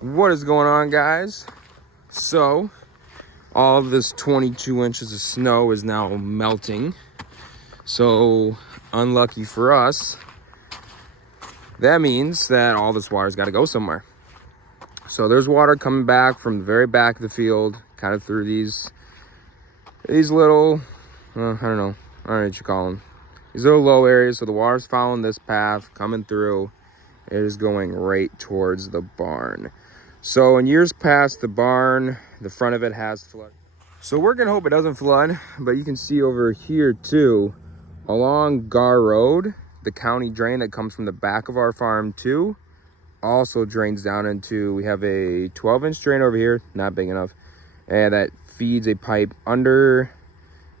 What is going on, guys? So all of this 22 inches of snow is now melting. So unlucky for us, that means that all this water's got to go somewhere. So there's water coming back from the very back of the field, kind of through these little, I don't know what you call them. These little low areas. So the water's following this path, coming through. It is going right towards the barn. So in years past, the barn, the front of it has flooded. So we're gonna hope it doesn't flood, but you can see over here too, along Gar Road, the county drain that comes from the back of our farm too, also drains down into, we have a 12-inch drain over here, not big enough, and that feeds a pipe under,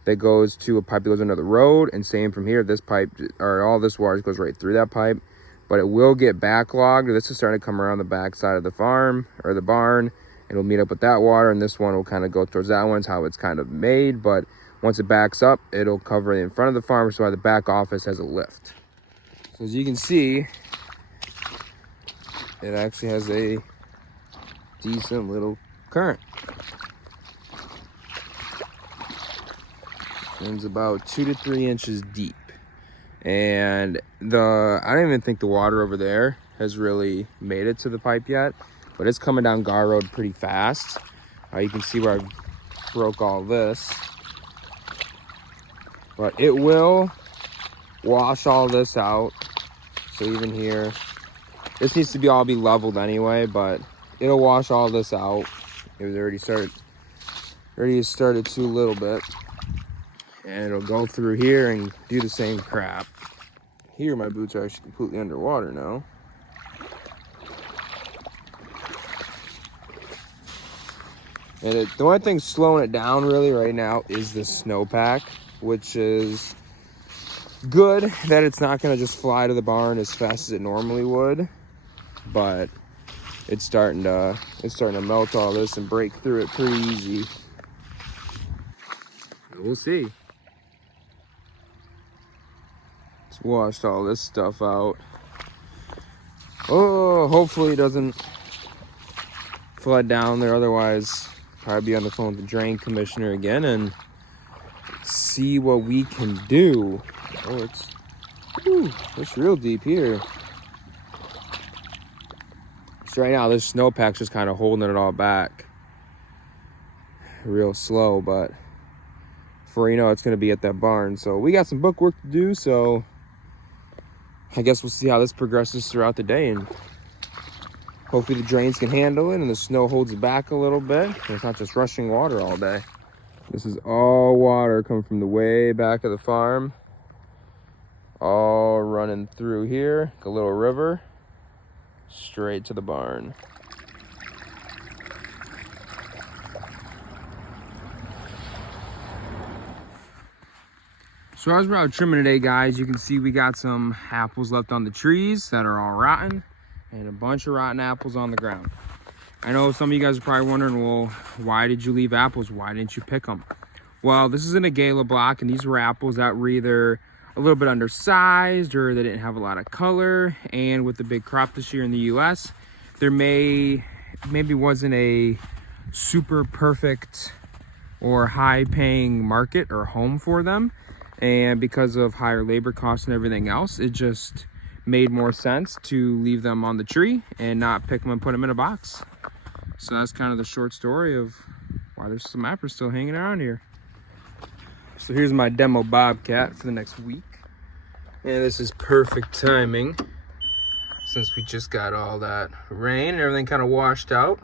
that goes to a pipe that goes under the road, and same from here, this pipe, or all this water goes right through that pipe. But it will get backlogged. This is starting to come around the back side of the farm or the barn. It'll meet up with that water, and this one will kind of go towards that one. It's how it's kind of made. But once it backs up, it'll cover it in front of the farm, so the back office has a lift. So as you can see, it actually has a decent little current. It's about 2 to 3 inches deep. And I don't even think the water over there has really made it to the pipe yet, but it's coming down Gar Road pretty fast. You can see where I broke all this, but it will wash all this out. So even here, this needs to all be leveled anyway, but it'll wash all this out. It was already started to a little bit, and it'll go through here and do the same crap. Here, my boots are actually completely underwater now. And the only thing slowing it down really right now is the snowpack, which is good that it's not gonna just fly to the barn as fast as it normally would, but it's starting to melt all this and break through it pretty easy. We'll see. Washed all this stuff out. Oh, hopefully it doesn't flood down there. Otherwise, probably be on the phone with the drain commissioner again and see what we can do. Oh, it's real deep here. So right now, this snowpack's just kind of holding it all back. Real slow, but before you know, it's going to be at that barn. So we got some book work to do, so I guess we'll see how this progresses throughout the day, and hopefully the drains can handle it and the snow holds it back a little bit. And it's not just rushing water all day. This is all water coming from the way back of the farm, all running through here, like a little river, straight to the barn. So as we're out trimming today, guys, you can see we got some apples left on the trees that are all rotten, and a bunch of rotten apples on the ground. I know some of you guys are probably wondering, well, why did you leave apples? Why didn't you pick them? Well, this is an Agala block, and these were apples that were either a little bit undersized or they didn't have a lot of color. And with the big crop this year in the US, there maybe wasn't a super perfect or high-paying market or home for them. And because of higher labor costs and everything else, it just made more sense to leave them on the tree and not pick them and put them in a box. So that's kind of the short story of why there's some apples still hanging around here. So here's my demo bobcat for the next week. And this is perfect timing since we just got all that rain and everything kind of washed out.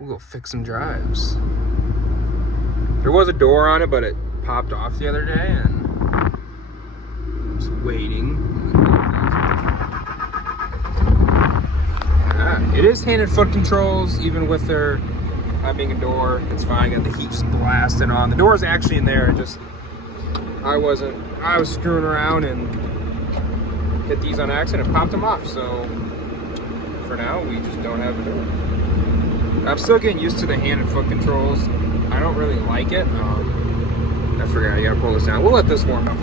We'll go fix some drives. There was a door on it, but it popped off the other day, and I'm just waiting. It is hand and foot controls, even with there not being a door. It's fine. Got the heat just blasting on. The door is actually in there. I was screwing around and hit these on accident and popped them off. So for now, we just don't have a door. I'm still getting used to the hand and foot controls. I don't really like it. I forgot, I gotta pull this down. We'll let this warm up.